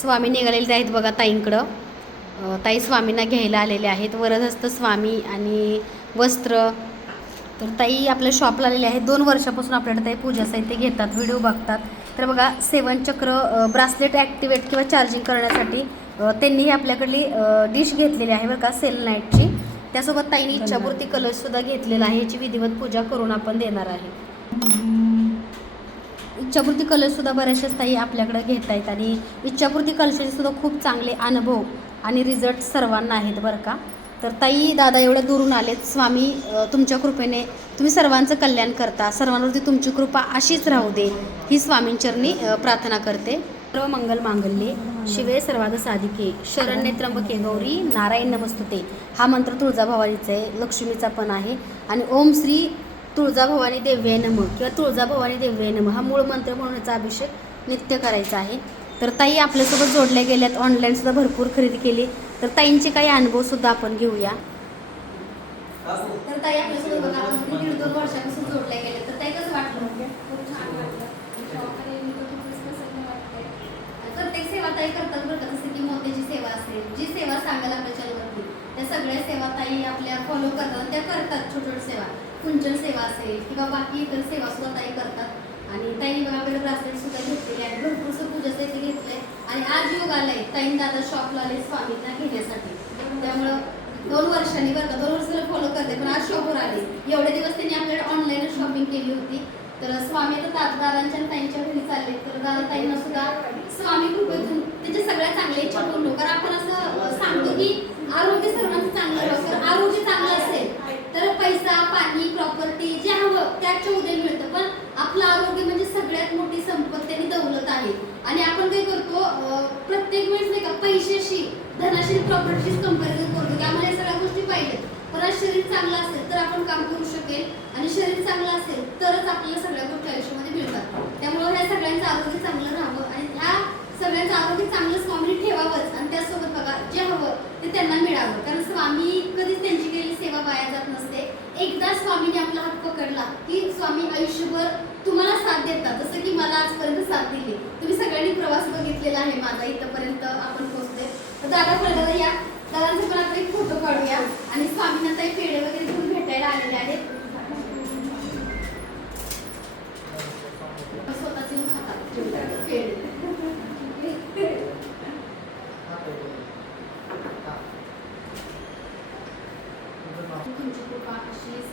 स्वामी निघालेले आहेत बघा ताईंकडं. ताई स्वामींना घ्यायला आलेले आहेत. वरदहस्त स्वामी आणि वस्त्र. तर ताई आपल्या शॉपला आलेले आहेत. दोन वर्षापासून आपल्याकडे ताई पूजा साहित्य घेतात व्हिडिओ बघतात. तर बघा सेवन चक्र ब्रासलेट ॲक्टिवेट किंवा चार्जिंग करण्यासाठी अ, त्यांनी ही आपल्याकडली डिश घेतलेली आहे बरं का सेल नाईटची त्यासोबत ताईने इच्छापूर्ती कलशसुद्धा घेतलेला आहे. याची विधिवत पूजा करून आपण देणार आहे. इच्छापूर्ती कलशसुद्धा बऱ्याचशाच ताई आपल्याकडे घेत आहेत आणि इच्छापूर्ती कलशाचेसुद्धा खूप चांगले अनुभव आणि रिझल्ट सर्वांना आहेत बरं का? तर ताई दादा एवढ्या दुरून आलेत. स्वामी तुमच्या कृपेने तुम्ही सर्वांचं कल्याण करता. सर्वांवरती तुमची कृपा अशीच राहू दे. ही स्वामींचरणी प्रार्थना करते. सर्व मंगल मांगल्ये. शिवे सर्वाद साधिके. शरण्य त्र्यंबके गौरी. नारायण नमस्तुते. हा मंत्र तुळजाभवानीचा आहे. लक्ष्मीचा पण आहे. आणि ओम श्री तुळजाभवानी देव्ये नम किंवा तुळजाभवानी देव्ये नम हा मूळ मंत्र म्हणून याचा अभिषेक नित्य करायचा आहे. तर ताई आपल्यासोबत जोडल्या गेल्यात. ऑनलाईन सुद्धा भरपूर खरेदी केली. तर ताईंचे काही अनुभव सुद्धा आपण घेऊया. तर ताई आपल्यासोबत बघा आपण दीड दोन वर्षापासून जोडल्या गेल्या. तर ताई कसं वाटलं? खूप छान वाटलं. शॉपमध्ये मी तर खूपच प्रसन्न वाटते प्रत्येक सेवा ताई करतात बरं का. जसं की मोत्याची सेवा असेल जी सेवा सांगाल आपल्या चॅनलवरती. त्या सगळ्या सेवा ताई आपल्या फॉलो करतात त्या करतात छोट्या छोट्या सेवा. कुंचन सेवा असेल किंवा बाकी इतर सेवा सुद्धा ताई करतात. आणि ताई बघा आपल्याला ब्रासलेट सुद्धा घेतलेले आहे. भरपूरसं पूजा साहित्य घेतलंय. आणि आज योग आलाय. ताईन दादा शॉपला आले स्वामींना घेण्यासाठी. त्यामुळं दोन वर्षांनी बरं का दोन वर्षाला फॉलो करते पण आज शॉपवर आले. एवढे दिवस त्यांनी आपल्याकडे ऑनलाईन शॉपिंग केली होती. तर स्वामी तर दादा दादांच्या आणि ताईंच्या घरी चालले तर दादा ताईंना सुद्धा स्वामी कृपेतून त्यांच्या सगळ्या चांगल्या इच्छा पूर्ण कारण आपण असं सांगतो की आरोग्य सर्वांचं चांगलं तर आरोग्य चांगलं असेल तर पैसा पाणी प्रॉपर्टी जे हवं त्याच्या उदय मिळतं. पण आपलं आरोग्य म्हणजे सगळ्यात मोठी संपत्ती आणि दौलत आहे. आणि आपण काय करतो प्रत्येक वेळेस नाही का पैशाशी धनाशी प्रॉपर्टीशी कंपॅरिझन करतो. की आम्हाला या सगळ्या गोष्टी पाहिजेत. पण आज शरीर चांगलं असेल तर आपण काम करू शकेल. आणि शरीर चांगलं असेल तरच आपल्याला सगळ्या गोष्टी आयुष्यामध्ये मिळतात. त्यामुळे ह्या सगळ्यांचं आरोग्य चांगलं राहावं आणि ह्या सगळ्यांचं आरोग्य चांगलं स्वामी ठेवावंच. आणि त्यासोबत बघा जे हवं ते त्यांना मिळावं. कारण स्वामी कधीच त्यांची केलेली सेवा वाया जात नाही. एकदा स्वामीने आपला हात पकडला की स्वामी आयुष्यभर तुम्हाला साथ देतात. जसं की मला आजपर्यंत साथ दिली. तुम्ही सगळ्यांनी प्रवास बघितलेला आहे माझा. इथपर्यंत आपण पोहोचले तर दादा पुढे या. दादांचे पण आता एक फोटो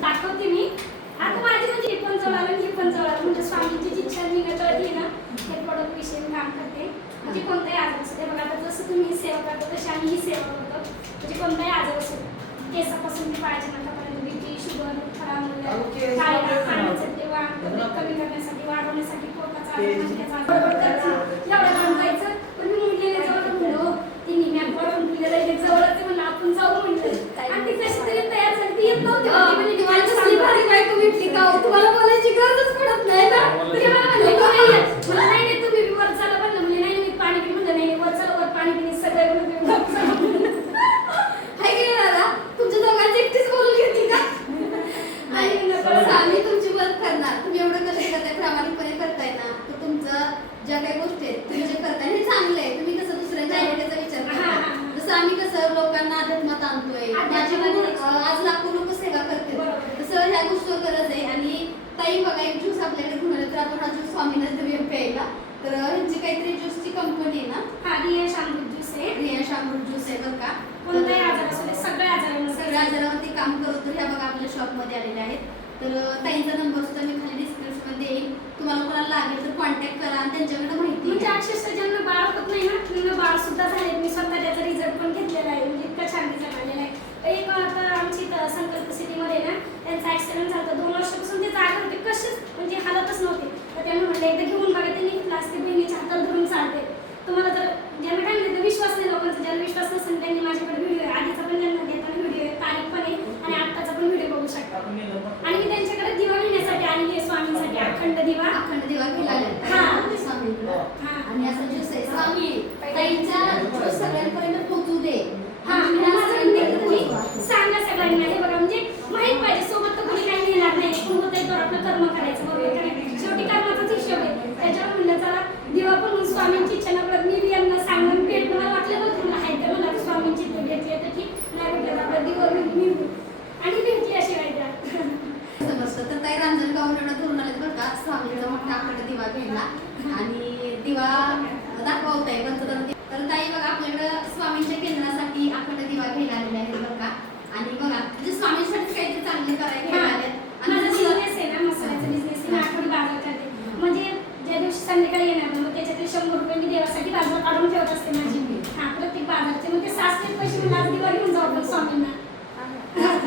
दाखवते मी. आता माझी म्हणजे हे पण जवळ आलं हे पण जवळ आलं म्हणजे स्वामींची जी ना हे प्रोडक्ट विषयी काम करते. म्हणजे कोणताही आजार असू दे बघा आता जसं तुम्ही ही सेवा करता तशी आम्ही ही सेवा करतो. म्हणजे कोणताही आजार असू दे. केसापासून ते पायाच्या नखापर्यंत बीपी शुगर खराब तब्येत कमी करण्यासाठी वाढवण्यासाठी पोटाचा मी जवळ आपण जाऊ म्हणलं आणि ती कशी तरी तयार झाली. ती येत नव्हती अं, म्हणजे ती तुम्हाला मला कसली सांगत भारी बायको भेटली का हो? तुम्हाला बोलायची गरजच पडत नाही ना ती मला म्हणली, "तू नाही येत." म्हणलं, "नाही, नाही, तुम्ही बी वर चला." म्हणलं, म्हणली, "नाही, नाही, मी पाणी पिईन." म्हणलं, "नाही, नाही, वर चला, वर पाणी पिईन." सगळे म्हणून मी वर चला. हाय की नाही दादा तुमच्या दोघांची एकटीच बोलून घेतली का आणि आणि नकळत आम्ही तुमची मदत करणार तुम्ही एवढं कष्ट करताय प्रामाणिकपणे करताय ना तर तुमचं ज्या काही गोष्टी आहेत तुम्ही जे करताय हे चांगलं आहे तुम्ही कसं दुसऱ्यांच्या आरोग्याचा विचार हा, हा, करता हा. जसं आम्ही कसं लोकांना अध्यात्मात आणतोय. माझी आज लाखो लोक सेवा करते. तसं ह्या गोष्टीवर गरज आहे. आणि ताई बघा एक ज्यूस आपल्याकडे घेऊन तर आपण हा ज्यूस स्वामींना देऊया प्यायला. तर ह्यांची काहीतरी ज्यूसची कंपनी आहे ना? हा, रिया शांत ज्यूस आहे. रिया शामृत ज्यूस आहे का. कोणताही आजार असू दे, सगळ्या आजारांवर सगळ्या आजारावरती काम करत. तर ह्या बघा आपल्या शॉपमध्ये आलेल्या आहेत. तर ताईंचा नंबर सुद्धा मी खाली डिस्क्रिप्शनमध्ये येईल. तुम्हाला कोणाला लागेल तर कॉन्टॅक्ट करा. आणि त्यांच्याकडे क्लासला एकदा घेऊन बघा त्यांनी क्लास ते हातात धरून चालते. तुम्हाला जर ज्यांना काय म्हणते विश्वास नाही लोकांचा ज्यांना विश्वास नसेल त्यांनी माझ्याकडे व्हिडिओ आहे. आधीचा पण त्यांना घेताना व्हिडिओ आहे तारीख पण आहे आणि आत्ताचा पण व्हिडिओ बघू शकता. आणि मी त्यांच्याकडे दिवा घेण्यासाठी आणि स्वामींसाठी अखंड दिवा. अखंड दिवा केला आणि असं ज्यूस आहे स्वामी ताईंचा सगळ्यांपर्यंत पोचू दे. हां सांगा सगळ्यांना हे बघा म्हणजे माहीत पाहिजे सोबत तर कोणी काही नेणार नाही कोणतं तर आपलं कर्म करायचं. స్వామించి చిన్న ప్రజ్ఞ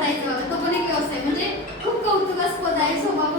म्हणायचं तो पण एक व्यवसाय म्हणजे खूप कौतुकास्पद आहे स्वभाव